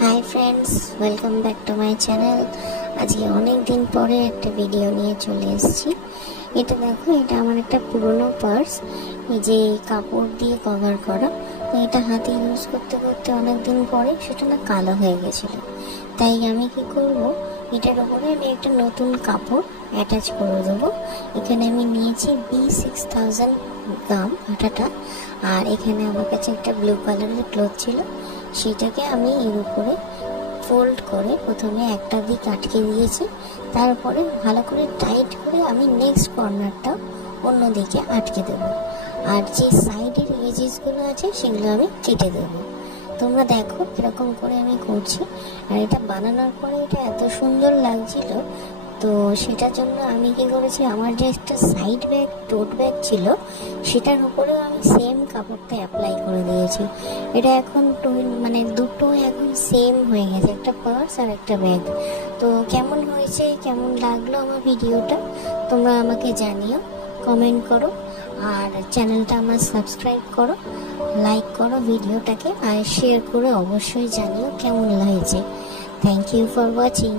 Hi friends, welcome back to my channel. আজকে অনেক দিন পরে একটা ভিডিও নিয়ে চলে এসেছি। এটা দেখো, এটা আমার একটা পুরনো পার্স, এই যে কাপড় দিয়ে কভার করা। তো এটা হাতে ইউজ করতে করতে অনেক দিন পরে সেটা না কালো হয়ে গেছিলো। তাই আমি কি করব, এটার উপরে আমি একটা নতুন কাপড় অ্যাটাচ করে দেবো। এখানে আমি নিয়েছি B6000 গ্রাম আটাটা, আর এখানে আমার কাছে একটা ব্লু কালারের ক্লথ ছিল, সেটাকে আমি এর উপরে ফোল্ড করে প্রথমে একটা দিক আটকে দিয়েছি। তারপরে ভালো করে টাইট করে আমি নেক্সট কর্নারটা অন্য দিকে আটকে দেবো, আর যে সাইডের এজেসগুলো আছে সেগুলো আমি কেটে দেবো। তোমরা দেখো কীরকম করে আমি করছি। আর এটা বানানোর পরে এটা এত সুন্দর লাগছিল, তো সেটার জন্য আমি কি করেছি, আমার যে একটা সাইড ব্যাগ টোট ব্যাগ ছিল সেটার উপরেও আমি সেম কাপড়টা অ্যাপ্লাই করে দিয়েছি। এটা এখন দুটো এখন সেম হয়ে গেছে, একটা পার্স আর একটা ব্যাগ। তো কেমন হয়েছে, কেমন লাগলো আমার ভিডিওটা, তোমরা আমাকে জানিও, কমেন্ট করো, আর চ্যানেলটা আমার সাবস্ক্রাইব করো, লাইক করো ভিডিওটাকে, আর শেয়ার করে অবশ্যই জানিও কেমন হয়েছে। Thank you for watching.